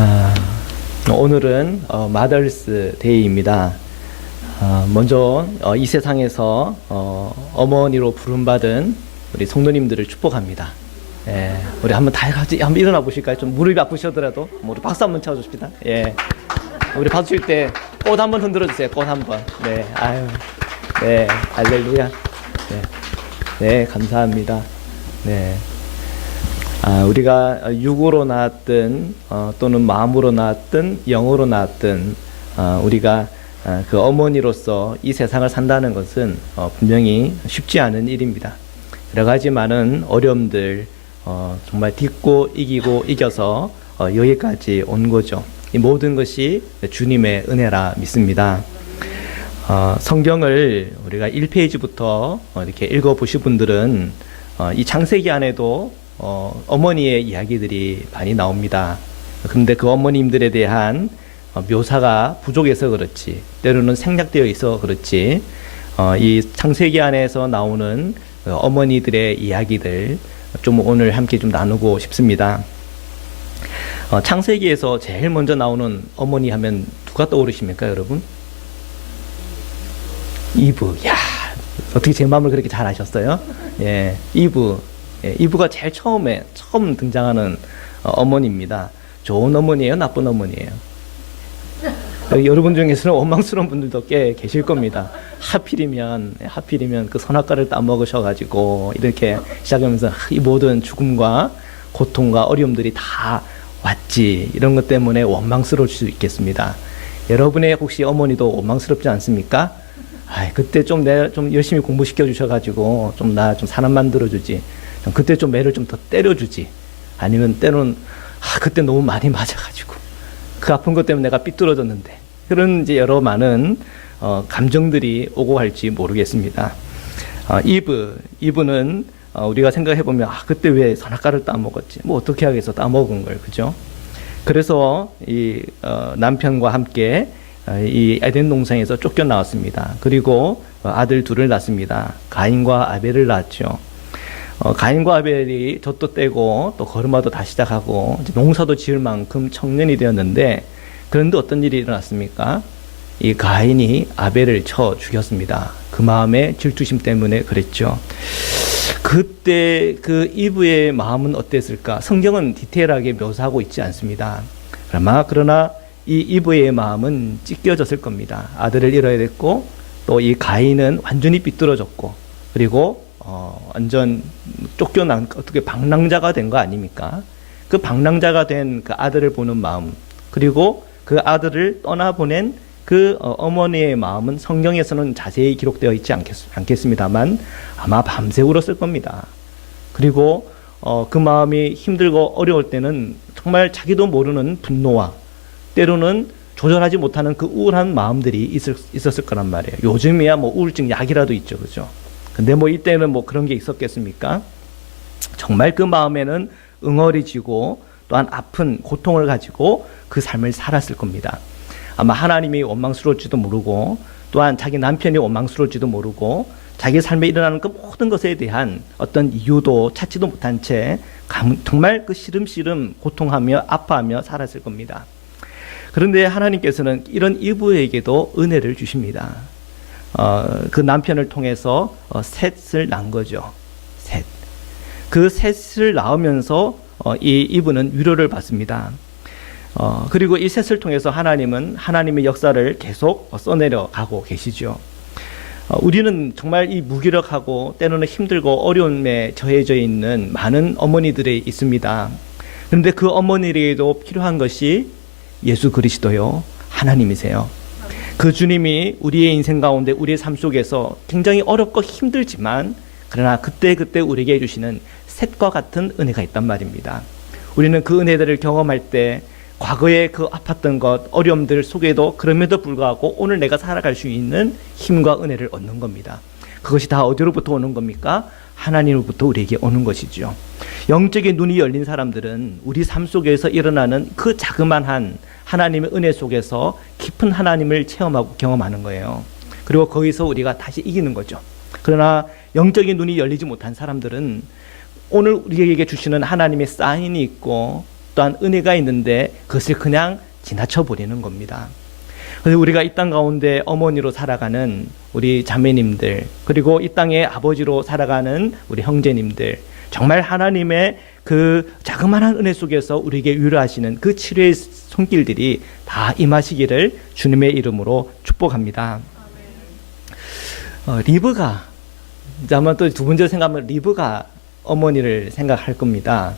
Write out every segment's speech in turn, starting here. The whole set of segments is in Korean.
아, 오늘은 마더스 데이입니다. 먼저 이 세상에서 어머니로 부름받은 우리 성도님들을 축복합니다. 예, 우리 한번 다 같이 한번 일어나 보실까요? 좀 무릎이 아프시더라도 우리 박수 한번 쳐줍시다. 예, 우리 박수 칠 때 꽃 한번 흔들어 주세요. 꽃 한번. 네, 아유, 네, 할렐루야. 네, 네, 감사합니다. 네. 우리가 육으로 낳았든 또는 마음으로 낳았든 영으로 낳았든 우리가 그 어머니로서 이 세상을 산다는 것은 분명히 쉽지 않은 일입니다. 여러 가지 많은 어려움들 정말 딛고 이기고 이겨서 여기까지 온 거죠. 이 모든 것이 주님의 은혜라 믿습니다. 성경을 우리가 1페이지부터 이렇게 읽어보신 분들은 이 창세기 안에도 어머니의 이야기들이 많이 나옵니다. 그런데 그 어머님들에 대한 묘사가 부족해서 그렇지, 때로는 생략되어 있어 그렇지, 이 창세기 안에서 나오는 어머니들의 이야기들 좀 오늘 함께 좀 나누고 싶습니다. 창세기에서 제일 먼저 나오는 어머니 하면 누가 떠오르십니까, 여러분? 이브. 야, 어떻게 제 마음을 그렇게 잘 아셨어요? 예, 이브. 예, 이브가 제일 처음 등장하는 어머니입니다. 좋은 어머니예요? 나쁜 어머니예요? 여러분 중에서는 원망스러운 분들도 꽤 계실 겁니다. 하필이면 그 선악과를 따먹으셔가지고 이렇게 시작하면서 이 모든 죽음과 고통과 어려움들이 다 왔지, 이런 것 때문에 원망스러울 수 있겠습니다. 여러분의 혹시 어머니도 원망스럽지 않습니까? 그때 내가 좀 열심히 공부시켜 주셔가지고 나 좀 사람 만들어주지, 그때 좀 매를 좀 더 때려주지, 아니면 때로는 그때 너무 많이 맞아가지고 그 아픈 것 때문에 내가 삐뚤어졌는데, 그런 이제 여러 많은 감정들이 오고 갈지 모르겠습니다. 이브는 우리가 생각해 보면 그때 왜 선악과를 따먹었지, 뭐 어떻게 하겠어, 따먹은 걸, 그죠? 그래서 이 남편과 함께 이 에덴 동산에서 쫓겨나왔습니다. 그리고 아들 둘을 낳습니다. 가인과 아벨을 낳았죠. 가인과 아벨이 젖도 떼고 또 걸음마도 다 시작하고 이제 농사도 지을 만큼 청년이 되었는데, 그런데 어떤 일이 일어났습니까? 이 가인이 아벨을 쳐 죽였습니다. 그 마음의 질투심 때문에 그랬죠. 그때 그 이브의 마음은 어땠을까? 성경은 디테일하게 묘사하고 있지 않습니다. 그러나 이 이브의 마음은 찢겨졌을 겁니다. 아들을 잃어야 됐고, 또 이 가인은 완전히 삐뚤어졌고, 그리고 완전 쫓겨난, 어떻게 방랑자가 된 거 아닙니까? 그 방랑자가 된 그 아들을 보는 마음, 그리고 그 아들을 떠나보낸 그 어머니의 마음은 성경에서는 자세히 기록되어 있지 않겠습니다만 아마 밤새 울었을 겁니다. 그리고 그 마음이 힘들고 어려울 때는 정말 자기도 모르는 분노와 때로는 조절하지 못하는 그 우울한 마음들이 있었을 거란 말이에요. 요즘이야 뭐 우울증 약이라도 있죠, 그죠? 근데 뭐 이때는 뭐 그런 게 있었겠습니까? 정말 그 마음에는 응어리지고 또한 아픈 고통을 가지고 그 삶을 살았을 겁니다. 아마 하나님이 원망스러울지도 모르고, 또한 자기 남편이 원망스러울지도 모르고, 자기 삶에 일어나는 그 모든 것에 대한 어떤 이유도 찾지도 못한 채 정말 그 시름시름 고통하며 아파하며 살았을 겁니다. 그런데 하나님께서는 이런 이브에게도 은혜를 주십니다. 그 남편을 통해서 셋을 낳은 거죠. 셋. 그 셋을 낳으면서 이 이브는 위로를 받습니다. 그리고 이 셋을 통해서 하나님은 하나님의 역사를 계속 써내려 가고 계시죠. 우리는 정말 이 무기력하고 때로는 힘들고 어려움에 처해져 있는 많은 어머니들이 있습니다. 그런데 그 어머니에게도 필요한 것이 예수 그리스도요, 하나님이세요. 그 주님이 우리의 인생 가운데, 우리의 삶 속에서 굉장히 어렵고 힘들지만, 그러나 그때 우리에게 해주시는 셋과 같은 은혜가 있단 말입니다. 우리는 그 은혜들을 경험할 때 과거에 그 아팠던 것, 어려움들 속에도 그럼에도 불구하고 오늘 내가 살아갈 수 있는 힘과 은혜를 얻는 겁니다. 그것이 다 어디로부터 오는 겁니까? 하나님으로부터 우리에게 오는 것이죠. 영적인 눈이 열린 사람들은 우리 삶 속에서 일어나는 그 자그마한 하나님의 은혜 속에서 깊은 하나님을 체험하고 경험하는 거예요. 그리고 거기서 우리가 다시 이기는 거죠. 그러나 영적인 눈이 열리지 못한 사람들은 오늘 우리에게 주시는 하나님의 사인이 있고, 또한 은혜가 있는데 그것을 그냥 지나쳐 버리는 겁니다. 그래서 우리가 이 땅 가운데 어머니로 살아가는 우리 자매님들, 그리고 이 땅의 아버지로 살아가는 우리 형제님들, 정말 하나님의 그 자그마한 은혜 속에서 우리에게 위로하시는 그 치료의 손길들이 다 임하시기를 주님의 이름으로 축복합니다. 리브가, 이제 한번 또 두 번째 생각하면 리브가 어머니를 생각할 겁니다.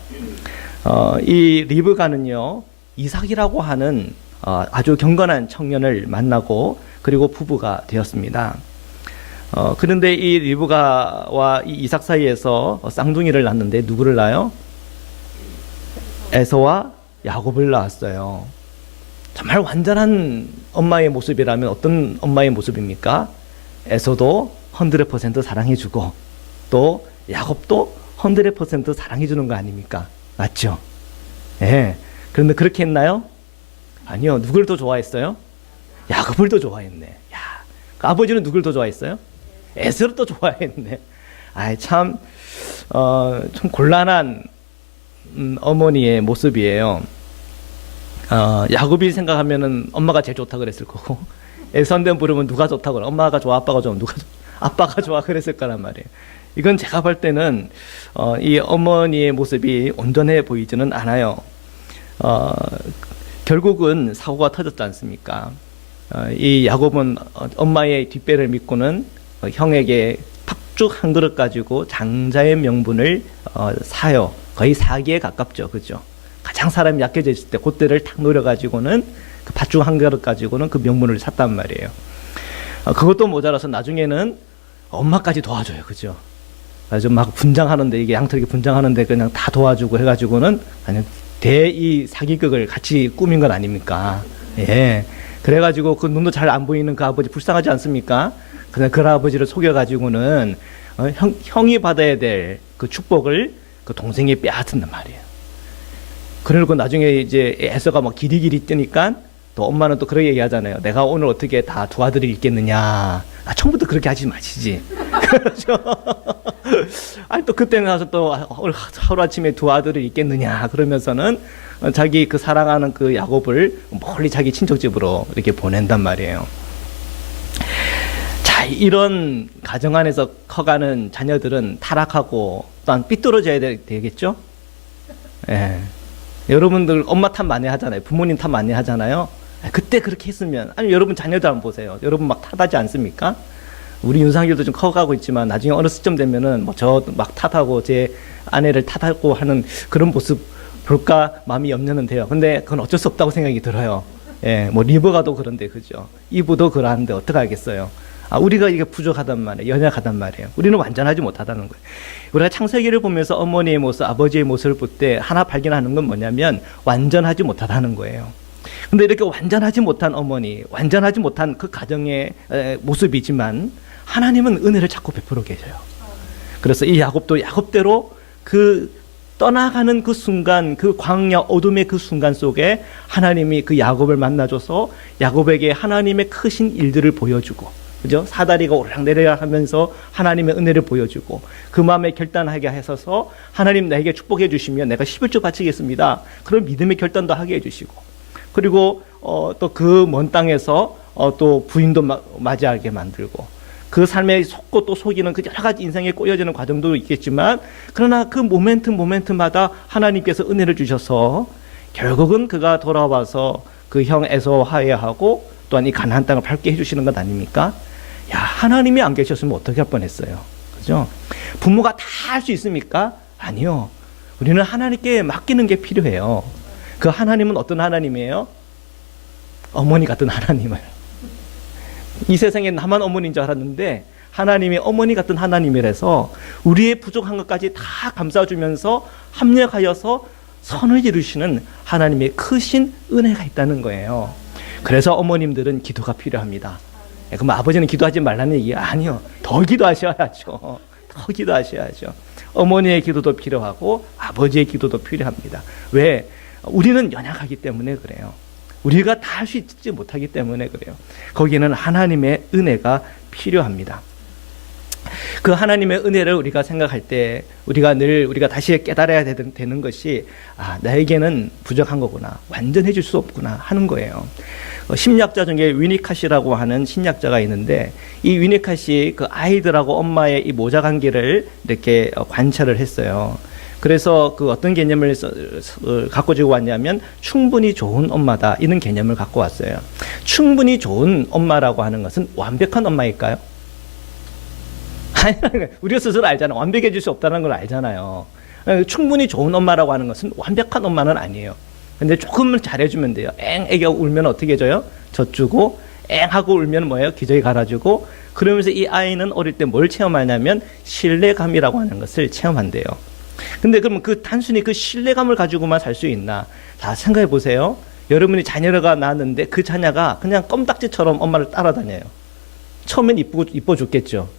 이 리브가는요, 이삭이라고 하는 아주 경건한 청년을 만나고 그리고 부부가 되었습니다. 그런데 이 리브가와 이 이삭 사이에서 쌍둥이를 낳는데 누구를 낳아요? 에서와 야곱을 낳았어요. 정말 완전한 엄마의 모습이라면 어떤 엄마의 모습입니까? 에서도 100% 사랑해주고 또 야곱도 100% 사랑해주는 거 아닙니까? 맞죠? 예. 그런데 그렇게 했나요? 아니요. 누굴 더 좋아했어요? 야곱을 더 좋아했네. 야, 그 아버지는 누굴 더 좋아했어요? 에서를 더 좋아했네. 아이, 참 곤란한 어머니의 모습이에요. 야곱이 생각하면은 엄마가 제일 좋다 그랬을 거고, 에서한테 부르면 누가 좋다고 그래? 엄마가 좋아, 아빠가 좋아, 아빠가 좋아 그랬을 거란 말이에요. 이건 제가 볼 때는 이 어머니의 모습이 온전해 보이지는 않아요. 결국은 사고가 터졌지 않습니까? 이 야곱은 엄마의 뒷배를 믿고는 형에게 팥죽 한 그릇 가지고 장자의 명분을 사요. 거의 사기에 가깝죠, 그죠? 가장 사람이 약해져 있을 때 그때를 탁 노려가지고는 그 팥죽 한 그릇 가지고는 그 명분을 샀단 말이에요. 그것도 모자라서 나중에는 엄마까지 도와줘요, 그죠? 그래서 막 분장하는데, 이게 양털이 분장하는데 그냥 다 도와주고 해가지고는 그냥 이 사기극을 같이 꾸민 건 아닙니까? 예. 그래가지고 그 눈도 잘 안 보이는 그 아버지 불쌍하지 않습니까? 그냥 그 아버지를 속여가지고는 형이 받아야 될 그 축복을 그 동생이 빼앗는단 말이에요. 그리고 나중에 이제 에서가 막 기리기리 뛰니까 또 엄마는 또 그렇게 얘기하잖아요. 내가 오늘 어떻게 다 두 아들을 잃겠느냐. 처음부터 그렇게 하지 마시지. 그렇죠. 아니, 또 그때는 가서 또 하루아침에 두 아들을 잃겠느냐. 그러면서는 자기 그 사랑하는 그 야곱을 멀리 자기 친척집으로 이렇게 보낸단 말이에요. 자, 이런 가정 안에서 커가는 자녀들은 타락하고 또한 삐뚤어져야 되겠죠? 예. 여러분들 엄마 탓 많이 하잖아요. 부모님 탓 많이 하잖아요. 그때 그렇게 했으면, 아니 여러분 자녀들 한번 보세요. 여러분 막 탓하지 않습니까? 우리 윤상길도 좀 커가고 있지만 나중에 어느 시점 되면은 뭐 저 막 탓하고 제 아내를 탓하고 하는 그런 모습 볼까 마음이 염려는 돼요. 근데 그건 어쩔 수 없다고 생각이 들어요. 예, 뭐 리버가도 그런데, 그죠? 이브도 그러한데 어떻게 하겠어요? 우리가 이게 부족하단 말이에요. 연약하단 말이에요. 우리는 완전하지 못하다는 거예요. 우리가 창세기를 보면서 어머니의 모습, 아버지의 모습을 볼 때 하나 발견하는 건 뭐냐면 완전하지 못하다는 거예요. 근데 이렇게 완전하지 못한 어머니, 완전하지 못한 그 가정의 모습이지만 하나님은 은혜를 자꾸 베풀어 계셔요. 그래서 이 야곱도 야곱대로 그 떠나가는 그 순간, 그 광야 어둠의 그 순간 속에 하나님이 그 야곱을 만나줘서 야곱에게 하나님의 크신 일들을 보여주고, 그죠? 사다리가 오르락내리락 하면서 하나님의 은혜를 보여주고 그 마음에 결단하게 하셔서 하나님 나에게 축복해 주시면 내가 11조 바치겠습니다. 그런 믿음의 결단도 하게 해주시고, 그리고 또 그 먼 땅에서 또 부인도 맞이하게 만들고, 그 삶에 속고 또 속이는 그 여러 가지 인생에 꼬여지는 과정도 있겠지만, 그러나 그 모멘트마다 하나님께서 은혜를 주셔서 결국은 그가 돌아와서 그 형 에서와 화해하고 또한 이 가나안 땅을 밟게 해주시는 것 아닙니까? 야, 하나님이 안 계셨으면 어떻게 할 뻔했어요, 그죠? 부모가 다 할 수 있습니까? 아니요. 우리는 하나님께 맡기는 게 필요해요. 그 하나님은 어떤 하나님이에요? 어머니 같은 하나님이에요. 이 세상에 나만 어머니인 줄 알았는데 하나님이 어머니 같은 하나님이라서 우리의 부족한 것까지 다 감싸주면서 합력하여서 선을 이루시는 하나님의 크신 은혜가 있다는 거예요. 그래서 어머님들은 기도가 필요합니다. 그럼 아버지는 기도하지 말라는 얘기 아니요. 더 기도하셔야죠. 더 기도하셔야죠. 어머니의 기도도 필요하고 아버지의 기도도 필요합니다. 왜? 우리는 연약하기 때문에 그래요. 우리가 다 할 수 있지 못하기 때문에 그래요. 거기에는 하나님의 은혜가 필요합니다. 그 하나님의 은혜를 우리가 생각할 때 우리가 다시 깨달아야 되는 것이 나에게는 부족한 거구나, 완전해질 수 없구나 하는 거예요. 심리학자 중에 위니캇이라고 하는 심리학자가 있는데, 이 위니캇이 그 아이들하고 엄마의 이 모자 관계를 이렇게 관찰을 했어요. 그래서 그 어떤 개념을 갖고 지고 왔냐면 충분히 좋은 엄마다, 이런 개념을 갖고 왔어요. 충분히 좋은 엄마라고 하는 것은 완벽한 엄마일까요? 우리가 스스로 알잖아요. 완벽해질 수 없다는 걸 알잖아요. 충분히 좋은 엄마라고 하는 것은 완벽한 엄마는 아니에요. 근데 조금은 잘해주면 돼요. 애가 울면 어떻게 해줘요? 젖주고, 하고 울면 뭐예요? 기저귀 갈아주고. 그러면서 이 아이는 어릴 때 뭘 체험하냐면 신뢰감이라고 하는 것을 체험한대요. 근데 그러면 단순히 그 신뢰감을 가지고만 살 수 있나? 자, 생각해 보세요. 여러분이 자녀가 낳았는데 그 자녀가 그냥 껌딱지처럼 엄마를 따라다녀요. 처음엔 이뻐 죽겠죠.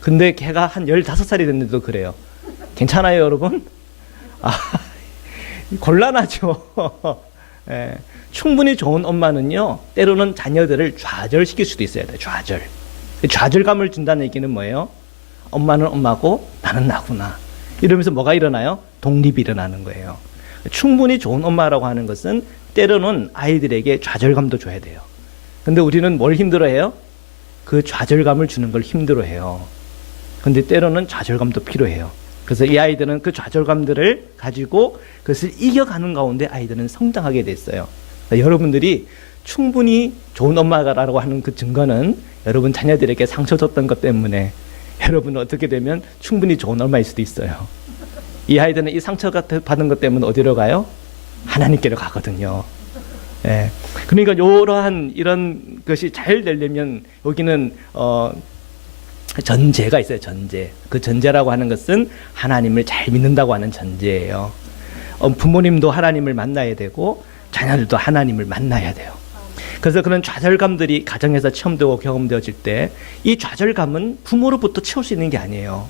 근데 걔가 한 15살이 됐는데도 그래요. 괜찮아요, 여러분? 곤란하죠. 예, 충분히 좋은 엄마는요, 때로는 자녀들을 좌절시킬 수도 있어야 돼요. 좌절감을 준다는 얘기는 뭐예요? 엄마는 엄마고 나는 나구나, 이러면서 뭐가 일어나요? 독립이 일어나는 거예요. 충분히 좋은 엄마라고 하는 것은 때로는 아이들에게 좌절감도 줘야 돼요. 근데 우리는 뭘 힘들어해요? 그 좌절감을 주는 걸 힘들어해요. 근데 때로는 좌절감도 필요해요. 그래서 이 아이들은 그 좌절감들을 가지고 그것을 이겨가는 가운데 아이들은 성장하게 됐어요. 여러분들이 충분히 좋은 엄마라고 하는 그 증거는 여러분 자녀들에게 상처 줬던 것 때문에 여러분은 어떻게 되면 충분히 좋은 엄마일 수도 있어요. 이 아이들은 이 상처가 받은 것 때문에 어디로 가요? 하나님께로 가거든요. 예. 그러니까 이런 것이 잘 되려면 여기는 전제가 있어요. 전제. 그 전제라고 하는 것은 하나님을 잘 믿는다고 하는 전제예요. 부모님도 하나님을 만나야 되고 자녀들도 하나님을 만나야 돼요. 그래서 그런 좌절감들이 가정에서 체험되고 경험되어질 때 이 좌절감은 부모로부터 채울 수 있는 게 아니에요.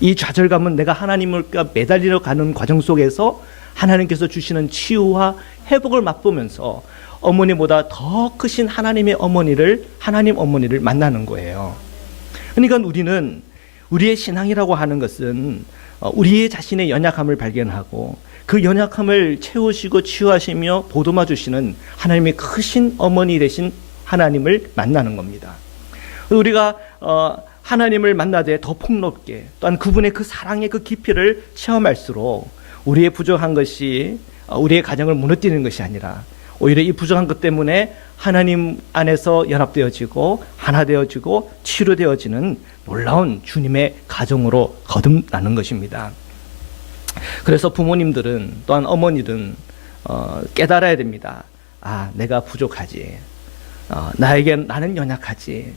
이 좌절감은 내가 하나님을 매달리러 가는 과정 속에서 하나님께서 주시는 치유와 회복을 맛보면서 어머니보다 더 크신 하나님 어머니를 만나는 거예요. 그러니까 우리는 우리의 신앙이라고 하는 것은 우리의 자신의 연약함을 발견하고 그 연약함을 채우시고 치유하시며 보듬어 주시는 하나님의 크신 어머니 되신 하나님을 만나는 겁니다. 우리가 하나님을 만나되 더 폭넓게 또한 그분의 그 사랑의 그 깊이를 체험할수록 우리의 부족한 것이 우리의 가정을 무너뜨리는 것이 아니라 오히려 이 부족한 것 때문에 하나님 안에서 연합되어지고 하나 되어지고 치료되어지는 놀라운 주님의 가정으로 거듭나는 것입니다. 그래서 부모님들은 또한 어머니든 깨달아야 됩니다. 내가 부족하지. 나는 연약하지.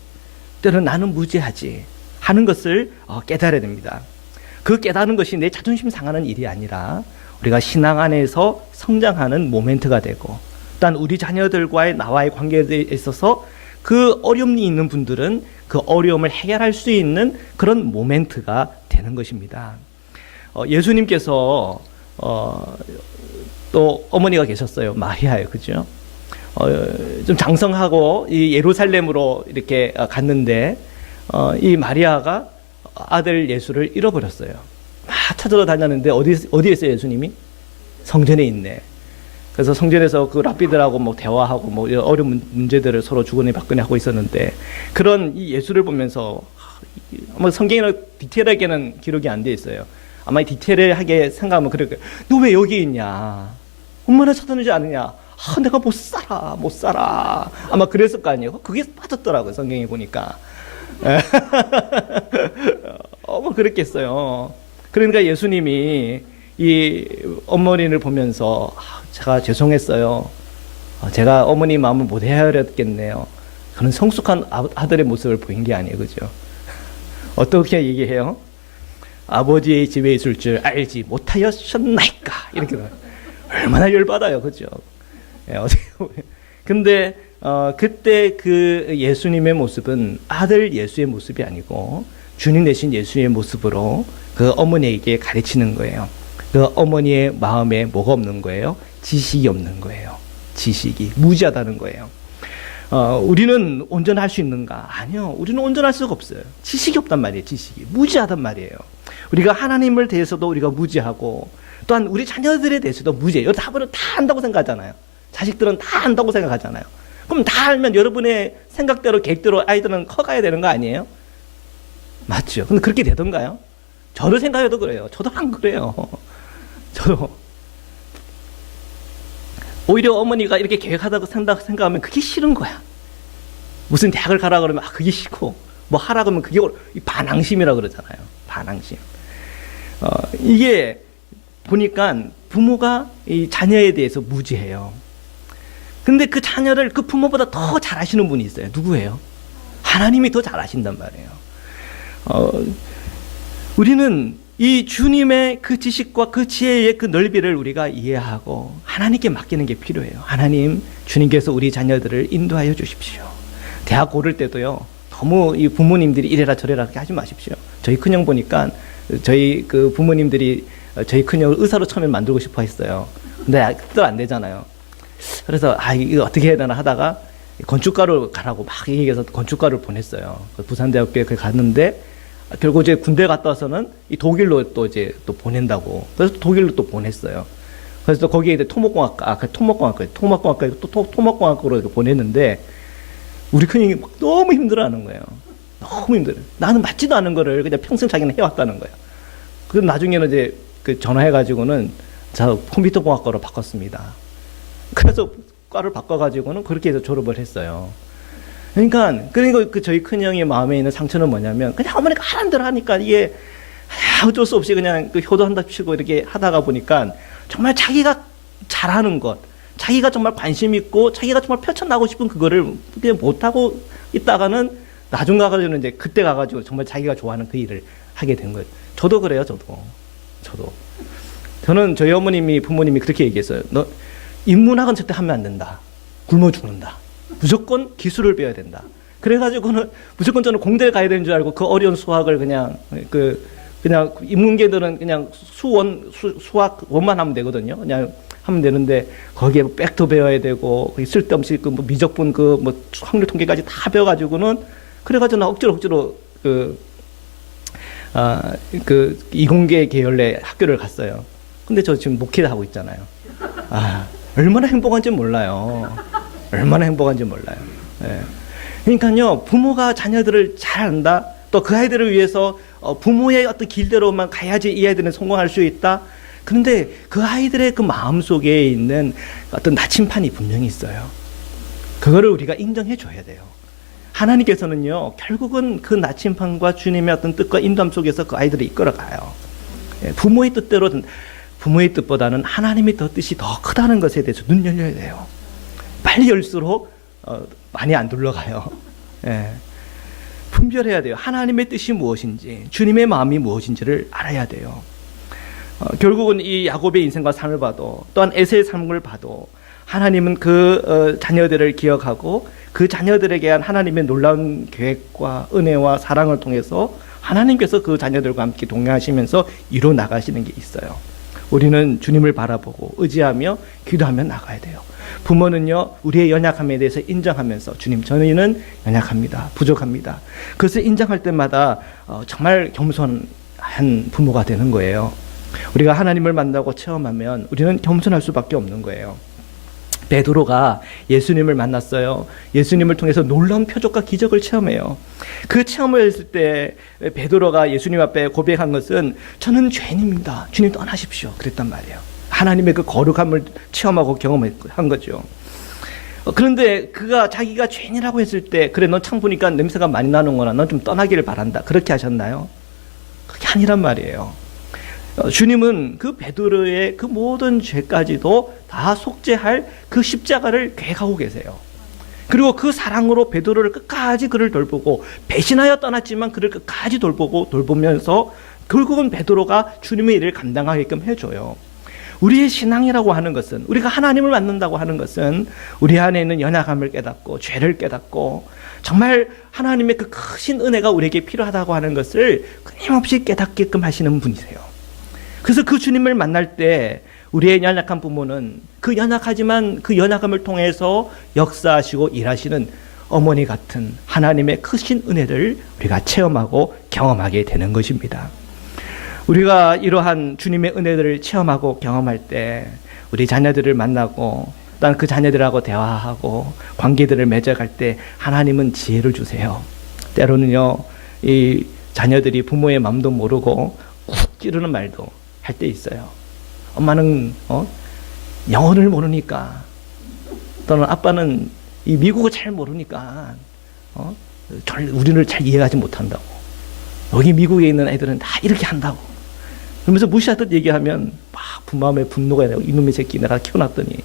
때로는 나는 무지하지 하는 것을 깨달아야 됩니다. 그 깨달은 것이 내 자존심 상하는 일이 아니라 우리가 신앙 안에서 성장하는 모멘트가 되고 또한 우리 자녀들과의 나와의 관계에 있어서 그 어려움이 있는 분들은 그 어려움을 해결할 수 있는 그런 모멘트가 되는 것입니다. 예수님께서 또 어머니가 계셨어요. 마리아예요. 그죠? 좀 장성하고 이 예루살렘으로 이렇게 갔는데 이 마리아가 아들 예수를 잃어버렸어요. 막 찾으러 다녔는데 어디에 있어요, 예수님이? 성전에 있네. 그래서 성전에서 그 랍비들하고 뭐 대화하고 뭐 어려운 문제들을 서로 주거니 받거니 하고 있었는데 그런 이 예수를 보면서 아마 성경에는 디테일하게는 기록이 안 돼 있어요. 아마 디테일하게 생각하면 그럴 거예요. 너 왜 여기 있냐? 얼마나 찾았는지 아느냐? 내가 못 살아. 아마 그랬을 거 아니에요. 그게 빠졌더라고요, 성경에 보니까. 그랬겠어요. 그러니까 예수님이 이 어머니를 보면서 제가 죄송했어요. 제가 어머니 마음을 못 헤아렸겠네요. 그런 성숙한 아들의 모습을 보인 게 아니에요. 그죠? 어떻게 얘기해요? 아버지의 집에 있을 줄 알지 못하였셨나이까? 이렇게 얼마나 열받아요. 그죠? 근데 그때 그 예수님의 모습은 아들 예수의 모습이 아니고 주님 되신 예수의 모습으로 그 어머니에게 가르치는 거예요. 그 어머니의 마음에 뭐가 없는 거예요? 지식이 없는 거예요. 지식이 무지하다는 거예요. 우리는 온전할 수 있는가? 아니요. 우리는 온전할 수가 없어요. 지식이 없단 말이에요. 지식이. 무지하단 말이에요. 우리가 하나님을 대해서도 우리가 무지하고 또한 우리 자녀들에 대해서도 무지해요. 답을 다 안다고 생각하잖아요. 자식들은 다 안다고 생각하잖아요. 그럼 다 알면 여러분의 생각대로 계획대로 아이들은 커가야 되는 거 아니에요? 맞죠? 근데 그렇게 되던가요? 저를 생각해도 그래요. 저도 안 그래요. 저도. 오히려 어머니가 이렇게 계획하다고 생각하면 그게 싫은 거야. 무슨 대학을 가라 그러면 그게 싫고 뭐 하라 그러면 그게 반항심이라고 그러잖아요. 반항심. 이게 보니까 부모가 이 자녀에 대해서 무지해요. 근데 그 자녀를 그 부모보다 더 잘 아시는 분이 있어요. 누구예요? 하나님이 더 잘 아신단 말이에요. 우리는 이 주님의 그 지식과 그 지혜의 그 넓이를 우리가 이해하고 하나님께 맡기는 게 필요해요. 하나님, 주님께서 우리 자녀들을 인도하여 주십시오. 대학 고를 때도요, 너무 이 부모님들이 이래라 저래라 그렇게 하지 마십시오. 저희 큰형 보니까 저희 그 부모님들이 저희 큰형을 의사로 처음에 만들고 싶어 했어요. 근데 그때 안 되잖아요. 그래서 이거 어떻게 해야 되나 하다가 건축가로 가라고 막 얘기해서 건축가를 보냈어요. 부산대학교에 갔는데 결국 이제 군대 갔다 와서는 이 독일로 또 이제 또 보낸다고. 그래서 독일로 또 보냈어요. 그래서 또 거기에 이제 토목공학과로 보냈는데 우리 큰형이 너무 힘들어하는 거예요. 너무 힘들어요. 나는 맞지도 않은 거를 그냥 평생 자기는 해왔다는 거예요. 그래서 나중에는 이제 그 전화해가지고는 저 컴퓨터공학과로 바꿨습니다. 그래서 과를 바꿔가지고는 그렇게 해서 졸업을 했어요. 그러니까 그 저희 큰형의 마음에 있는 상처는 뭐냐면 그냥 어머니가 하라는 대로 하니까 이게 어쩔 수 없이 그냥 그 효도한답시고 이렇게 하다가 보니까 정말 자기가 잘하는 것, 자기가 정말 관심 있고 자기가 정말 펼쳐나가고 싶은 그거를 그냥 못하고 있다가는 나중 가가지고는 이제 그때 가가지고 정말 자기가 좋아하는 그 일을 하게 된 거예요. 저도 그래요. 저는 저희 어머님이 부모님이 그렇게 얘기했어요. 너 인문학은 절대 하면 안 된다. 굶어 죽는다. 무조건 기술을 배워야 된다. 그래가지고는 무조건 저는 공대를 가야 되는 줄 알고 그 어려운 수학을 그냥 인문계들은 그냥 수학 원만 하면 되거든요. 그냥 하면 되는데 거기에 백도 배워야 되고 쓸데없이 그 뭐 미적분 그 뭐 확률 통계까지 다 배워가지고는 그래가지고 나 억지로 그 이공계 계열의 학교를 갔어요. 근데 저 지금 목회를 하고 있잖아요. 얼마나 행복한지 몰라요. 얼마나 행복한지 몰라요. 예. 그러니까요, 부모가 자녀들을 잘 안다. 또 그 아이들을 위해서 부모의 어떤 길대로만 가야지 이 아이들은 성공할 수 있다. 그런데 그 아이들의 그 마음 속에 있는 어떤 나침판이 분명히 있어요. 그거를 우리가 인정해 줘야 돼요. 하나님께서는요, 결국은 그 나침판과 주님의 어떤 뜻과 인도함 속에서 그 아이들을 이끌어 가요. 예. 부모의 뜻보다는 하나님의 뜻이 더 크다는 것에 대해서 눈 열려야 돼요. 빨리 열수록 많이 안 둘러가요. 예. 분별해야 돼요. 하나님의 뜻이 무엇인지, 주님의 마음이 무엇인지를 알아야 돼요. 결국은 이 야곱의 인생과 삶을 봐도, 또한 에서의 삶을 봐도 하나님은 그 자녀들을 기억하고 그 자녀들에게 한 하나님의 놀라운 계획과 은혜와 사랑을 통해서 하나님께서 그 자녀들과 함께 동행하시면서 이뤄 나가시는 게 있어요. 우리는 주님을 바라보고 의지하며 기도하며 나가야 돼요. 부모는요, 우리의 연약함에 대해서 인정하면서 주님, 저희는 연약합니다. 부족합니다. 그것을 인정할 때마다 정말 겸손한 부모가 되는 거예요. 우리가 하나님을 만나고 체험하면 우리는 겸손할 수밖에 없는 거예요. 베드로가 예수님을 만났어요. 예수님을 통해서 놀라운 표적과 기적을 체험해요. 그 체험을 했을 때 베드로가 예수님 앞에 고백한 것은 저는 죄인입니다. 주님 떠나십시오. 그랬단 말이에요. 하나님의 그 거룩함을 체험하고 경험한 거죠. 그런데 그가 자기가 죄인이라고 했을 때 그래 넌 참 보니까 냄새가 많이 나는구나. 넌 좀 떠나기를 바란다. 그렇게 하셨나요? 그게 아니란 말이에요. 주님은 그 베드로의 그 모든 죄까지도 다 속죄할 그 십자가를 계획하고 계세요. 그리고 그 사랑으로 베드로를 끝까지 그를 돌보고 배신하여 떠났지만 그를 끝까지 돌보면서 결국은 베드로가 주님의 일을 감당하게끔 해줘요. 우리의 신앙이라고 하는 것은, 우리가 하나님을 만난다고 하는 것은 우리 안에 있는 연약함을 깨닫고 죄를 깨닫고 정말 하나님의 그 크신 은혜가 우리에게 필요하다고 하는 것을 끊임없이 깨닫게끔 하시는 분이세요. 그래서 그 주님을 만날 때 우리의 연약한 부모는 그 연약하지만 그 연약함을 통해서 역사하시고 일하시는 어머니 같은 하나님의 크신 은혜를 우리가 체험하고 경험하게 되는 것입니다. 우리가 이러한 주님의 은혜들을 체험하고 경험할 때 우리 자녀들을 만나고 또한 그 자녀들하고 대화하고 관계들을 맺어갈 때 하나님은 지혜를 주세요. 때로는요, 이 자녀들이 부모의 마음도 모르고 쿡 찌르는 말도 할 때 있어요. 엄마는 영어를 모르니까, 또는 아빠는 이 미국을 잘 모르니까 우리를 잘 이해하지 못한다고. 여기 미국에 있는 애들은 다 이렇게 한다고. 그러면서 무시하듯 얘기하면 막 마음에 분노가 나고, 이놈의 새끼 내가 키워놨더니,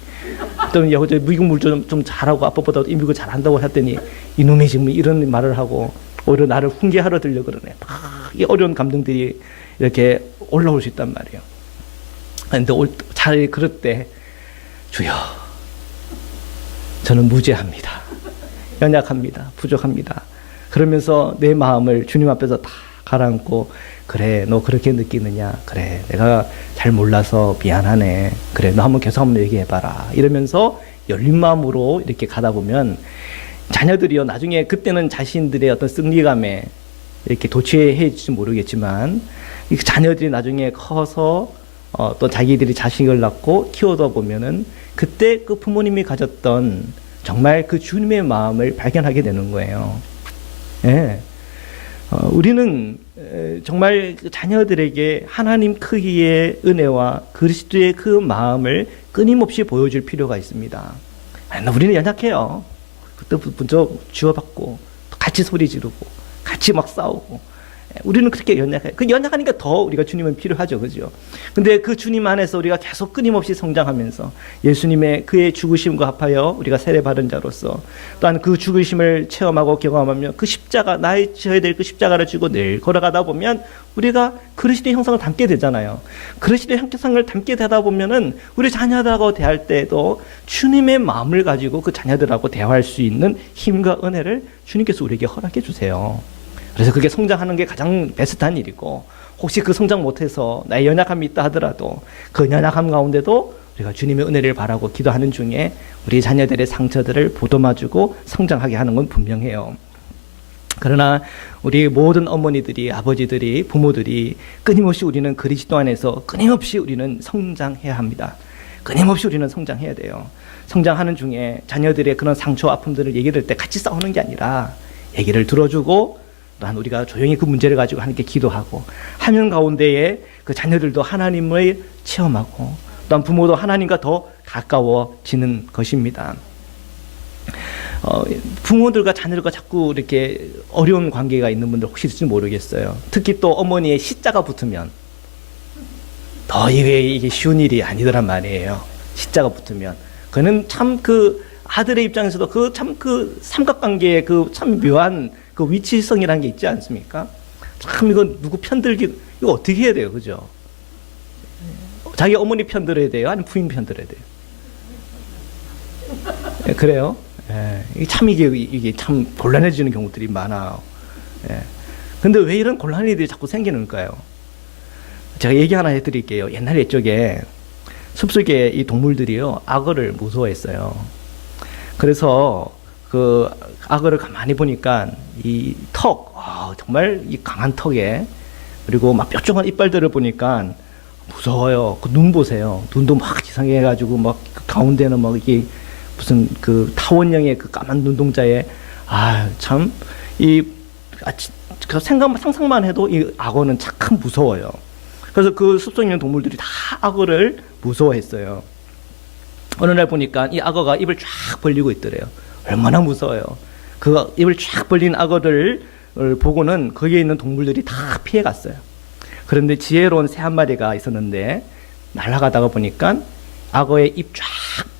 또는 여자 미국 물 좀 잘하고 아빠보다 미국을 잘한다고 했더니 이놈이 지금 이런 말을 하고 오히려 나를 훈계하러 들려 그러네. 막 이 어려운 감정들이 이렇게 올라올 수 있단 말이에요. 그런데 차라리 그럴 때 주여, 저는 무죄합니다. 연약합니다. 부족합니다. 그러면서 내 마음을 주님 앞에서 다 가라앉고, 그래, 너 그렇게 느끼느냐? 그래, 내가 잘 몰라서 미안하네. 그래, 너 계속 한번 얘기해봐라. 이러면서 열린 마음으로 이렇게 가다 보면 자녀들이요, 나중에 그때는 자신들의 어떤 승리감에 이렇게 도취해질지 모르겠지만, 이 자녀들이 나중에 커서 또 자기들이 자식을 낳고 키우다 보면은 그때 그 부모님이 가졌던 정말 그 주님의 마음을 발견하게 되는 거예요. 예. 우리는 정말 자녀들에게 하나님 크기의 은혜와 그리스도의 그 마음을 끊임없이 보여줄 필요가 있습니다. 우리는 연약해요. 그때 먼저 쥐어받고 같이 소리 지르고 같이 막 싸우고, 우리는 그렇게 연약해요. 그 연약하니까 더 우리가 주님은 필요하죠, 그죠? 근데 그 주님 안에서 우리가 계속 끊임없이 성장하면서 예수님의 그의 죽으심과 합하여 우리가 세례받은 자로서 또한 그 죽으심을 체험하고 경험하며 그 십자가, 나의 져야 될 그 십자가를 지고 늘 걸어가다 보면 우리가 그리스도의 형상을 담게 되잖아요. 그리스도의 형상을 담게 되다 보면은 우리 자녀들하고 대할 때도 주님의 마음을 가지고 그 자녀들하고 대화할 수 있는 힘과 은혜를 주님께서 우리에게 허락해 주세요. 그래서 그게 성장하는 게 가장 베스트한 일이고, 혹시 그 성장 못해서 나의 연약함이 있다 하더라도 그 연약함 가운데도 우리가 주님의 은혜를 바라고 기도하는 중에 우리 자녀들의 상처들을 보듬어주고 성장하게 하는 건 분명해요. 그러나 우리 모든 어머니들이, 아버지들이, 부모들이 끊임없이 우리는 그리스도 안에서 끊임없이 우리는 성장해야 합니다. 끊임없이 우리는 성장해야 돼요. 성장하는 중에 자녀들의 그런 상처, 아픔들을 얘기할 때 같이 싸우는 게 아니라 얘기를 들어주고, 또한 우리가 조용히 그 문제를 가지고 하나님께 기도하고 하면 가운데에 그 자녀들도 하나님을 체험하고, 또한 부모도 하나님과 더 가까워지는 것입니다. 부모들과 자녀들과 자꾸 이렇게 어려운 관계가 있는 분들 혹시 있을지 모르겠어요. 특히 또 어머니의 시자가 붙으면 더 이게 쉬운 일이 아니더란 말이에요. 시자가 붙으면 그는 참 그 아들의 입장에서도 그 참 그 삼각관계의 그 참 묘한 그 위치성이라는 게 있지 않습니까? 참 이거 누구 편들기, 이거 어떻게 해야 돼요, 그죠? 자기 어머니 편들어야 돼요, 아니면 부인 편들어야 돼요? 예, 그래요? 예, 이게 참 곤란해지는 경우들이 많아요. 예. 근데 왜 이런 곤란한 일들이 자꾸 생기는가요? 제가 얘기 하나 해드릴게요. 옛날 옛적에 숲속에 이 동물들이요, 악어를 무서워했어요. 그래서 그 악어를 가만히 보니까 이 턱, 정말 이 강한 턱에, 그리고 막 뾰족한 이빨들을 보니까 무서워요. 그 눈 보세요. 눈도 막 이상해가지고 막 그 가운데는 막 이게 무슨 그 타원형의 그 까만 눈동자에, 참 상상만 해도 이 악어는 참 무서워요. 그래서 그 숲속에 있는 동물들이 다 악어를 무서워했어요. 어느 날 보니까 이 악어가 입을 쫙 벌리고 있더래요. 얼마나 무서워요. 그 입을 쫙 벌린 악어를 보고는 거기에 있는 동물들이 다 피해갔어요. 그런데 지혜로운 새 한 마리가 있었는데 날아가다가 보니까 악어의 입 쫙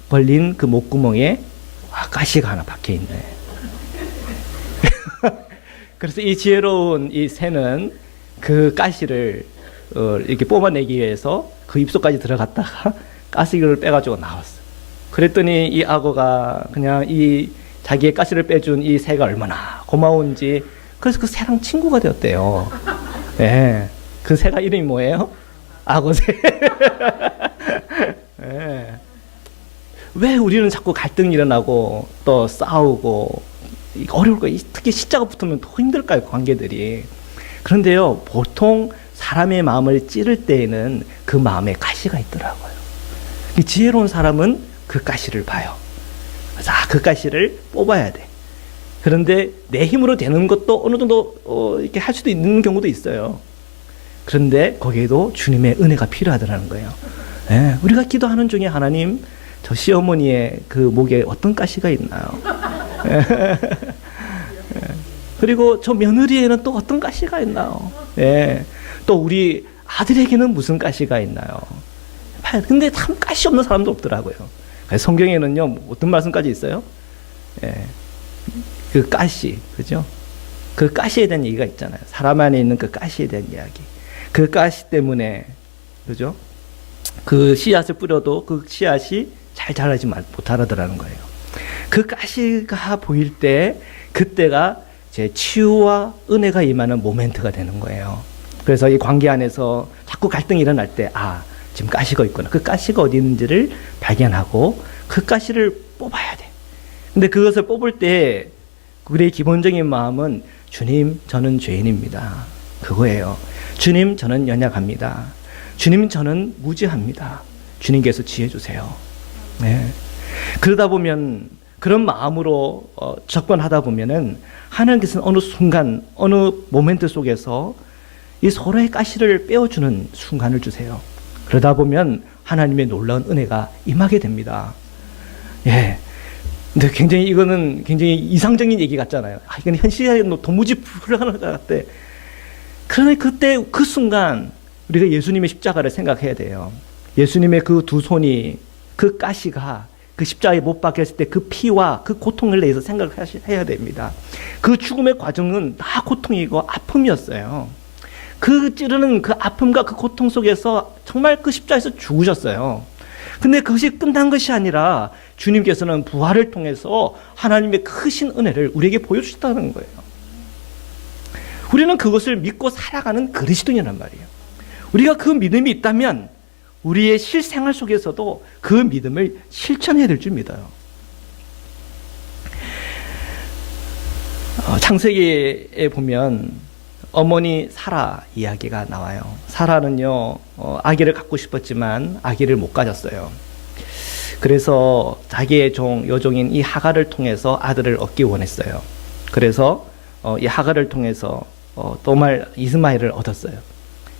벌린 그 목구멍에 가시가 하나 박혀있네. 그래서 이 지혜로운 이 새는 그 가시를 이렇게 뽑아내기 위해서 그 입속까지 들어갔다가 가시를 빼가지고 나왔어요. 그랬더니 이 악어가 그냥 이 자기의 가시를 빼준 이 새가 얼마나 고마운지, 그래서 그 새랑 친구가 되었대요. 네. 그 새가 이름이 뭐예요? 악어새. 예. 왜 우리는 자꾸 갈등이 일어나고 또 싸우고 어려울 거예요. 특히 십자가 붙으면 더 힘들까요, 관계들이. 그런데요, 보통 사람의 마음을 찌를 때에는 그 마음에 가시가 있더라고요. 지혜로운 사람은 그 가시를 봐요. 자, 그 가시를 뽑아야 돼. 그런데 내 힘으로 되는 것도 어느 정도 이렇게 할 수도 있는 경우도 있어요. 그런데 거기에도 주님의 은혜가 필요하더라는 거예요. 예, 우리가 기도하는 중에 하나님, 저 시어머니의 그 목에 어떤 가시가 있나요? 그리고 저 며느리에는 또 어떤 가시가 있나요? 예, 또 우리 아들에게는 무슨 가시가 있나요? 근데 참 가시 없는 사람도 없더라고요. 성경에는요, 어떤 말씀까지 있어요? 예, 그 가시, 그죠? 그 가시에 대한 얘기가 있잖아요. 사람 안에 있는 그 가시에 대한 이야기. 그 가시 때문에, 그죠? 그 씨앗을 뿌려도 그 씨앗이 잘 자라지 못하더라는 거예요. 그 가시가 보일 때, 그때가 제 치유와 은혜가 임하는 모멘트가 되는 거예요. 그래서 이 관계 안에서 자꾸 갈등이 일어날 때, 아, 지금 가시가 있구나. 그 가시가 어디 있는지를 발견하고 그 가시를 뽑아야 돼. 근데 그것을 뽑을 때 우리의 기본적인 마음은 주님, 저는 죄인입니다. 그거예요. 주님, 저는 연약합니다. 주님, 저는 무지합니다. 주님께서 지혜 주세요. 네. 그러다 보면 그런 마음으로 접근하다 보면은 하나님께서는 어느 순간, 어느 모멘트 속에서 이 서로의 가시를 빼어주는 순간을 주세요. 그러다 보면 하나님의 놀라운 은혜가 임하게 됩니다. 예. 근데 굉장히 이거는 굉장히 이상적인 얘기 같잖아요. 아, 이건 현실에 도무지 불가능할 것 같아. 그러나 그때 그 순간 우리가 예수님의 십자가를 생각해야 돼요. 예수님의 그 두 손이, 그 가시가 그 십자가에 못 박혔을 때 그 피와 그 고통을 내서 생각해야 됩니다. 그 죽음의 과정은 다 고통이고 아픔이었어요. 그 찌르는 그 아픔과 그 고통 속에서 정말 그 십자가에서 죽으셨어요. 근데 그것이 끝난 것이 아니라 주님께서는 부활을 통해서 하나님의 크신 은혜를 우리에게 보여주셨다는 거예요. 우리는 그것을 믿고 살아가는 그리스도인이란 말이에요. 우리가 그 믿음이 있다면 우리의 실생활 속에서도 그 믿음을 실천해야 될 줄 믿어요. 창세기에 보면 어머니 사라 이야기가 나와요. 사라는요, 아기를 갖고 싶었지만 아기를 못 가졌어요. 그래서 자기의 여종인 이 하갈을 통해서 아들을 얻기 원했어요. 그래서 이 하갈을 통해서 또말 이스마엘을 얻었어요.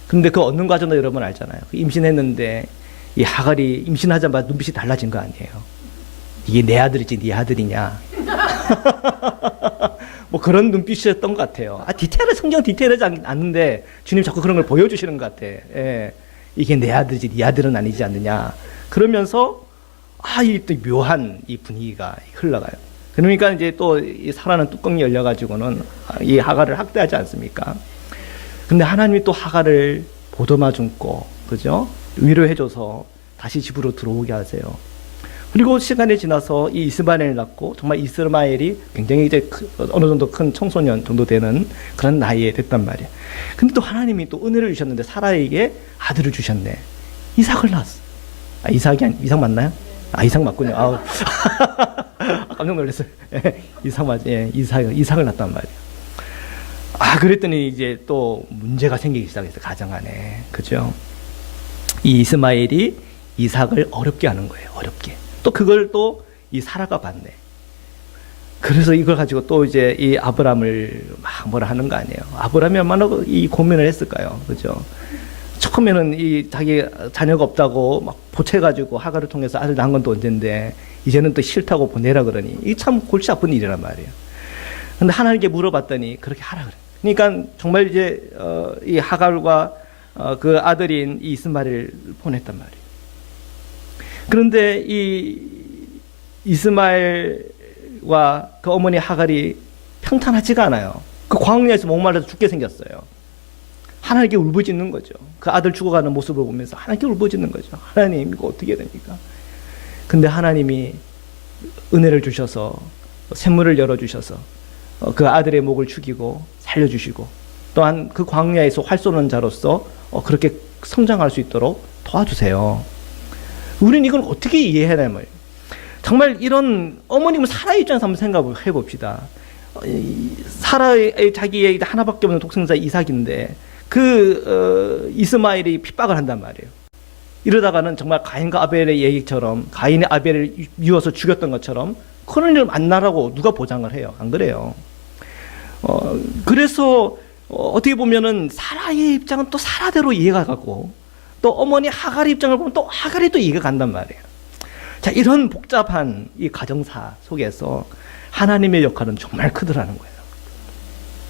근데 그 얻는 과정도 여러분 알잖아요. 임신했는데 이 하갈이 임신하자마자 눈빛이 달라진 거 아니에요. 이게 내 아들이지 네 아들이냐. 뭐 그런 눈빛이었던 것 같아요. 성경 디테일하지 않는데 주님 자꾸 그런 걸 보여주시는 것 같아. 예. 이게 내 아들이지 네 아들은 아니지 않느냐. 그러면서 이 또 묘한 이 분위기가 흘러가요. 그러니까 이제 또 이 사라는 뚜껑이 열려가지고는 이 하갈을 학대하지 않습니까? 근데 하나님이 또 하갈을 보듬어 줌고, 그죠? 위로해줘서 다시 집으로 들어오게 하세요. 그리고 시간이 지나서 이 이스마엘을 낳고, 정말 이스마엘이 굉장히 이제 어느 정도 큰 청소년 정도 되는 그런 나이에 됐단 말이에요. 근데 또 하나님이 또 은혜를 주셨는데 사라에게 아들을 주셨네. 이삭을 낳았어. 이삭 맞나요? 이삭 맞군요. 깜짝 놀랐어요. 이삭 맞지? 예, 이삭을 낳았단 말이에요. 그랬더니 이제 또 문제가 생기기 시작했어요. 가정 안에. 그죠? 이 이스마엘이 이삭을 어렵게 하는 거예요. 어렵게. 또 그걸 또 이 사라가 봤네. 그래서 이걸 가지고 또 이제 이 아브람을 막 뭐라 하는 거 아니에요. 아브람이 얼마나 이 고민을 했을까요? 그죠? 처음에는 이 자기 자녀가 없다고 막 보채가지고 하갈을 통해서 아들 낳은 건 또 언젠데 이제는 또 싫다고 보내라 그러니 이게 참 골치 아픈 일이란 말이에요. 근데 하나님께 물어봤더니 그렇게 하라 그래. 그러니까 정말 이제 이 하갈과 그 아들인 이 이스마엘을 보냈단 말이에요. 그런데 이 이스마엘과 그 어머니 하갈이 평탄하지가 않아요. 그 광야에서 목말라서 죽게 생겼어요. 하나님께 울부짖는 거죠. 그 아들 죽어가는 모습을 보면서 하나님께 울부짖는 거죠. 하나님 이거 어떻게 됩니까? 근데 하나님이 은혜를 주셔서 샘물을 열어주셔서 그 아들의 목을 죽이고 살려주시고 또한 그 광야에서 활 쏘는 자로서 그렇게 성장할 수 있도록 도와주세요. 우리는 이걸 어떻게 이해해야 되나요? 정말 이런 어머님은 사라의 입장에서 한번 생각을 해봅시다. 사라의 자기의 하나밖에 없는 독생자 이삭인데 이스마엘이 핍박을 한단 말이에요. 이러다가는 정말 가인과 아벨의 얘기처럼 가인이 아벨을 미워서 죽였던 것처럼 그런 일을 만나라고 누가 보장을 해요? 안 그래요? 그래서 어떻게 보면은 사라의 입장은 또 사라대로 이해가 가고 또 어머니 하갈의 입장을 보면 또 하갈이 또 이해가 간단 말이에요. 자, 이런 복잡한 이 가정사 속에서 하나님의 역할은 정말 크더라는 거예요.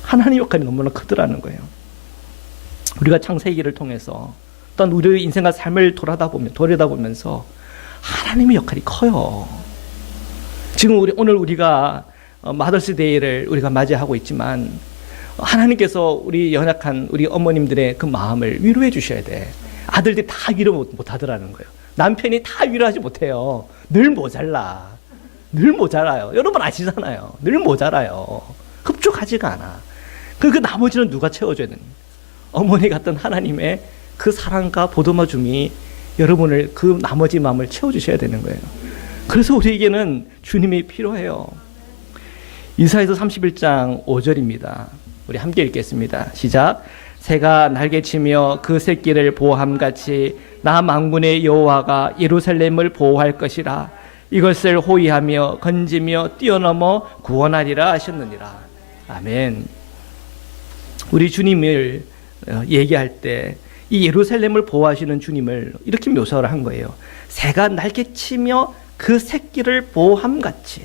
하나님의 역할이 너무나 크더라는 거예요. 우리가 창세기를 통해서 또한 우리의 인생과 삶을 돌아다보면서 하나님의 역할이 커요. 지금 오늘 우리가 마더스데이를 우리가 맞이하고 있지만 하나님께서 우리 연약한 우리 어머님들의 그 마음을 위로해 주셔야 돼. 아들들이 다 위로 못 하더라는 거예요. 남편이 다 위로하지 못해요. 늘 모자라. 늘 모자라요. 여러분 아시잖아요. 늘 모자라요. 흡족하지가 않아. 그 나머지는 누가 채워줘야 되는 거예요? 어머니 같은 하나님의 그 사랑과 보듬어줌이 여러분을 그 나머지 마음을 채워주셔야 되는 거예요. 그래서 우리에게는 주님이 필요해요. 이사야서 31장 5절입니다. 우리 함께 읽겠습니다. 시작. 새가 날개치며 그 새끼를 보호함같이 나 만군의 여호와가 예루살렘을 보호할 것이라. 이것을 호위하며 건지며 뛰어넘어 구원하리라 하셨느니라. 아멘. 우리 주님을 얘기할 때 이 예루살렘을 보호하시는 주님을 이렇게 묘사를 한 거예요. 새가 날개치며 그 새끼를 보호함같이.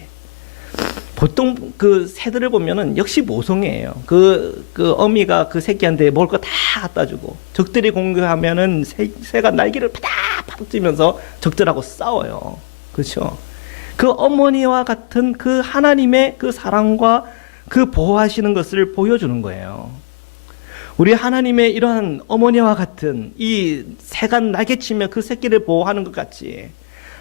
보통 그 새들을 보면은 역시 모성애예요. 그 어미가 그 새끼한테 먹을 거 다 갖다 주고 적들이 공격하면은 새가 날개를 파닥파닥 찌면서 적들하고 싸워요. 그렇죠? 그 어머니와 같은 그 하나님의 그 사랑과 그 보호하시는 것을 보여주는 거예요. 우리 하나님의 이러한 어머니와 같은 이 새가 날개치며 그 새끼를 보호하는 것 같이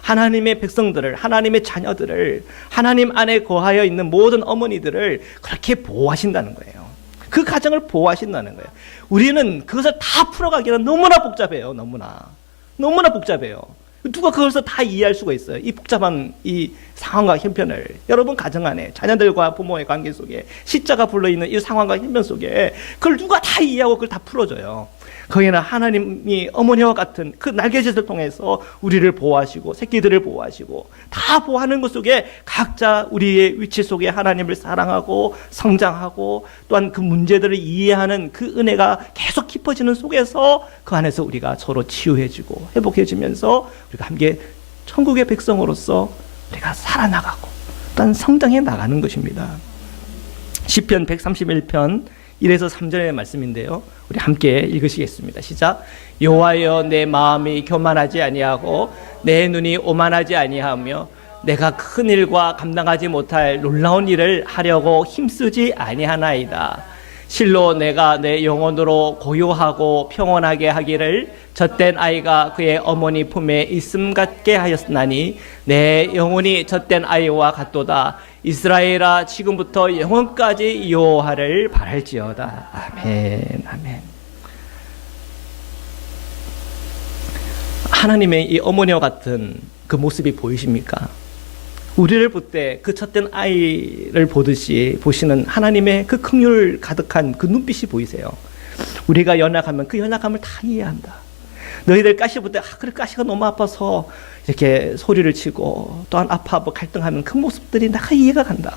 하나님의 백성들을, 하나님의 자녀들을, 하나님 안에 거하여 있는 모든 어머니들을 그렇게 보호하신다는 거예요. 그 가정을 보호하신다는 거예요. 우리는 그것을 다 풀어가기는 너무나 복잡해요. 너무나 복잡해요. 누가 그것을 다 이해할 수가 있어요? 이 복잡한 이 상황과 형편을. 여러분 가정 안에 자녀들과 부모의 관계 속에 십자가 불러있는 이 상황과 형편 속에 그걸 누가 다 이해하고 그걸 다 풀어줘요. 거기는 하나님이 어머니와 같은 그 날개짓을 통해서 우리를 보호하시고 새끼들을 보호하시고 다 보호하는 것 속에 각자 우리의 위치 속에 하나님을 사랑하고 성장하고 또한 그 문제들을 이해하는 그 은혜가 계속 깊어지는 속에서 그 안에서 우리가 서로 치유해지고 회복해지면서 우리가 함께 천국의 백성으로서 우리가 살아나가고 또한 성장해 나가는 것입니다. 시편 131편 1에서 3절의 말씀인데요. 우리 함께 읽으시겠습니다. 시작. 여호와여 내 마음이 교만하지 아니하고 내 눈이 오만하지 아니하며 내가 큰 일과 감당하지 못할 놀라운 일을 하려고 힘쓰지 아니하나이다. 실로 내가 내 영혼으로 고요하고 평온하게 하기를 젖된 아이가 그의 어머니 품에 있음 같게 하였나니 내 영혼이 젖된 아이와 같도다. 이스라엘아 지금부터 영원까지 여호와를 바랄지어다. 아멘. 아멘. 하나님의 이 어머니와 같은 그 모습이 보이십니까? 우리를 볼 때 그 젖된 아이를 보듯이 보시는 하나님의 그 긍휼 가득한 그 눈빛이 보이세요. 우리가 연약하면 그 연약함을 다 이해한다. 너희들 가시 볼 때 그래 가시가 너무 아파서 이렇게 소리를 치고 또한 아파하고 갈등하는 그 모습들이 내가 이해가 간다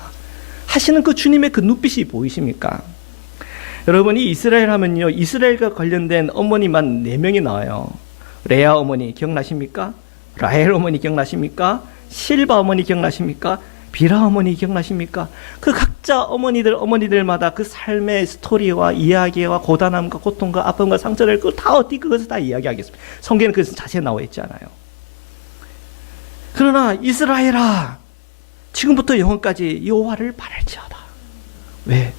하시는 그 주님의 그 눈빛이 보이십니까? 여러분이 이스라엘 하면요, 이스라엘과 관련된 어머니만 4명이 나와요. 레아 어머니 기억나십니까? 라헬 어머니 기억나십니까? 실바 어머니 기억나십니까? 비라 어머니 기억나십니까? 그 각자 어머니들마다 그 삶의 스토리와 이야기와 고단함과 고통과 아픔과 상처를 그것을 다 이야기하겠습니다. 성경에는 그것은 자세히 나와 있잖아요. 그러나 이스라엘아 지금부터 영원까지 여호와를 바랄지어다. 왜?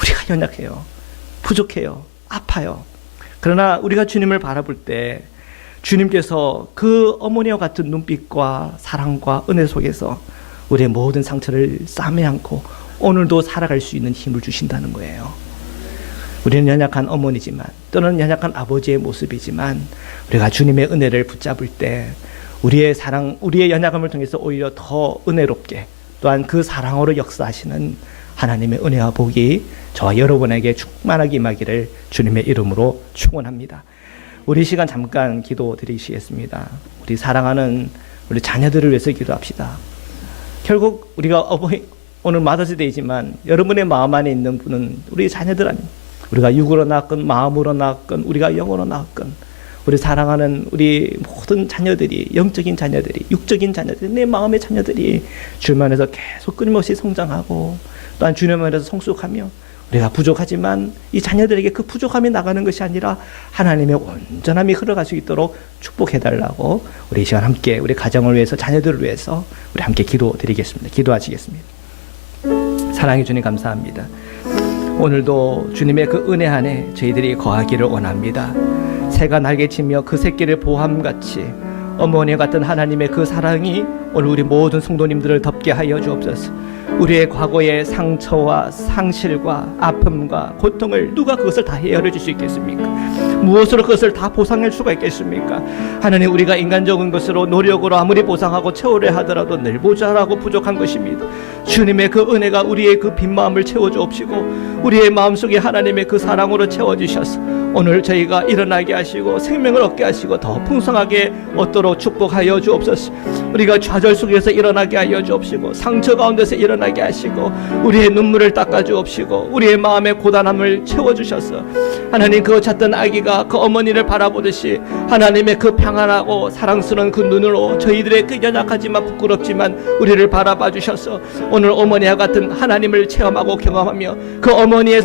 우리가 연약해요. 부족해요. 아파요. 그러나 우리가 주님을 바라볼 때 주님께서 그 어머니와 같은 눈빛과 사랑과 은혜 속에서 우리의 모든 상처를 싸매 안고 오늘도 살아갈 수 있는 힘을 주신다는 거예요. 우리는 연약한 어머니지만 또는 연약한 아버지의 모습이지만 우리가 주님의 은혜를 붙잡을 때 우리의 사랑, 우리의 연약함을 통해서 오히려 더 은혜롭게 또한 그 사랑으로 역사하시는 하나님의 은혜와 복이 저와 여러분에게 충만하게 임하기를 주님의 이름으로 축원합니다. 우리 시간 잠깐 기도 드리시겠습니다. 우리 사랑하는 우리 자녀들을 위해서 기도합시다. 결국 우리가 오늘 마더스데이지만 여러분의 마음 안에 있는 분은 우리 자녀들 아닙니다. 우리가 육으로 낳았건 마음으로 낳았건 우리가 영으로 낳았건 우리 사랑하는 우리 모든 자녀들이, 영적인 자녀들이, 육적인 자녀들이, 내 마음의 자녀들이 주님 안에서 계속 끊임없이 성장하고 또한 주님 안에서 성숙하며 우리가 부족하지만 이 자녀들에게 그 부족함이 나가는 것이 아니라 하나님의 온전함이 흘러갈 수 있도록 축복해달라고 우리 이 시간 함께 우리 가정을 위해서, 자녀들을 위해서 우리 함께 기도드리겠습니다. 기도하시겠습니다. 사랑해 주님 감사합니다. 오늘도 주님의 그 은혜 안에 저희들이 거하기를 원합니다. 새가 날개치며 그 새끼를 보함같이 어머니 같은 하나님의 그 사랑이 오늘 우리 모든 성도님들을 덮게 하여 주옵소서. 우리의 과거의 상처와 상실과 아픔과 고통을 누가 그것을 다 헤아려 줄 수 있겠습니까? 무엇으로 그것을 다 보상할 수가 있겠습니까? 하나님, 우리가 인간적인 것으로 노력으로 아무리 보상하고 채우려 하더라도 늘 모자라고 부족한 것입니다. 주님의 그 은혜가 우리의 그 빈 마음을 채워주옵시고 우리의 마음속에 하나님의 그 사랑으로 채워주셔서 오늘 저희가 일어나게 하시고 생명을 얻게 하시고 더 풍성하게 얻도록 축복하여 주옵소서. 우리가 좌절 속에서 일어나게 하여 주옵시고 상처 가운데서 일어나게 하시고 우리의 눈물을 닦아 주옵시고 우리의 마음의 고단함을 채워주셔서 하나님, 그 찾던 아기가 그 어머니를 바라보듯이 하나님의 그 평안하고 사랑스러운 그 눈으로 저희들의 그 연약하지만 부끄럽지만 우리를 바라봐 주셔서 오늘 어머니와 같은 하나님을 체험하고 경험하며 그 어머니의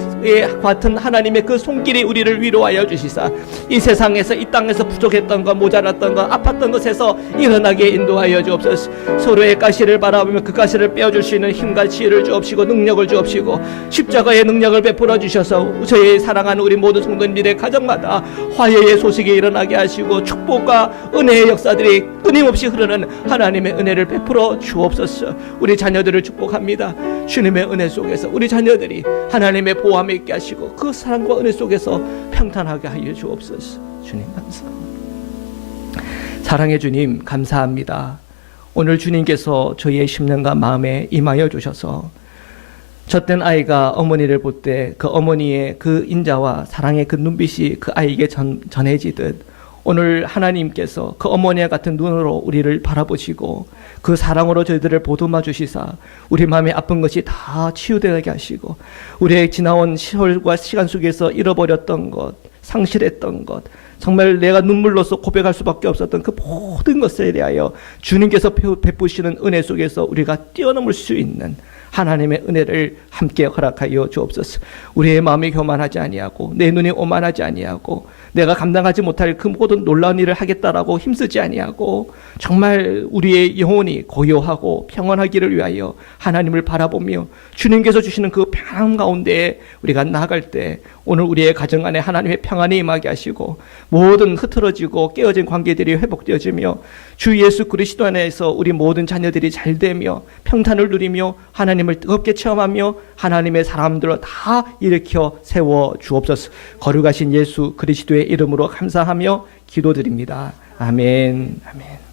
같은 하나님의 그 손길이 우리를 위로하여 주시사 이 세상에서, 이 땅에서 부족했던 것, 모자랐던 것, 아팠던 것에서 일어나게 인도하여 주옵소서. 서로의 가시를 바라보며 그 가시를 빼어줄 수 있는 힘과 지혜를 주옵시고 능력을 주옵시고 십자가의 능력을 베풀어 주셔서 저희 사랑하는 우리 모든 성도님들의 가정마다 화해의 소식이 일어나게 하시고 축복과 은혜의 역사들이 끊임없이 흐르는 하나님의 은혜를 베풀어 주옵소서. 우리 자녀들을 축복합니다. 주님의 은혜 속에서 우리 자녀들이 하나님의 보호함에 있게 하시고 그 사랑과 은혜 속에서 평탄하게 하여 주옵소서. 주님 감사합니다. 사랑의 주님 감사합니다. 오늘 주님께서 저희의 심령과 마음에 임하여 주셔서 젖된 아이가 어머니를 볼 때 그 어머니의 그 인자와 사랑의 그 눈빛이 그 아이에게 전해지듯 오늘 하나님께서 그 어머니와 같은 눈으로 우리를 바라보시고 그 사랑으로 저희들을 보듬어 주시사 우리 마음에 아픈 것이 다 치유되게 하시고 우리의 지나온 시월과 시간 속에서 잃어버렸던 것, 상실했던 것, 정말 내가 눈물로서 고백할 수밖에 없었던 그 모든 것에 대하여 주님께서 베푸시는 은혜 속에서 우리가 뛰어넘을 수 있는 하나님의 은혜를 함께 허락하여 주옵소서. 우리의 마음이 교만하지 아니하고 내 눈이 오만하지 아니하고 내가 감당하지 못할 그 모든 놀라운 일을 하겠다라고 힘쓰지 아니하고 정말 우리의 영혼이 고요하고 평안하기를 위하여 하나님을 바라보며 주님께서 주시는 그 평안 가운데 우리가 나아갈 때 오늘 우리의 가정 안에 하나님의 평안이 임하게 하시고 모든 흐트러지고 깨어진 관계들이 회복되어지며 주 예수 그리스도 안에서 우리 모든 자녀들이 잘되며 평탄을 누리며 하나님을 뜨겁게 체험하며 하나님의 사람들을 다 일으켜 세워 주옵소서. 거룩하신 예수 그리스도의 이름으로 감사하며 기도드립니다. 아멘. 아멘.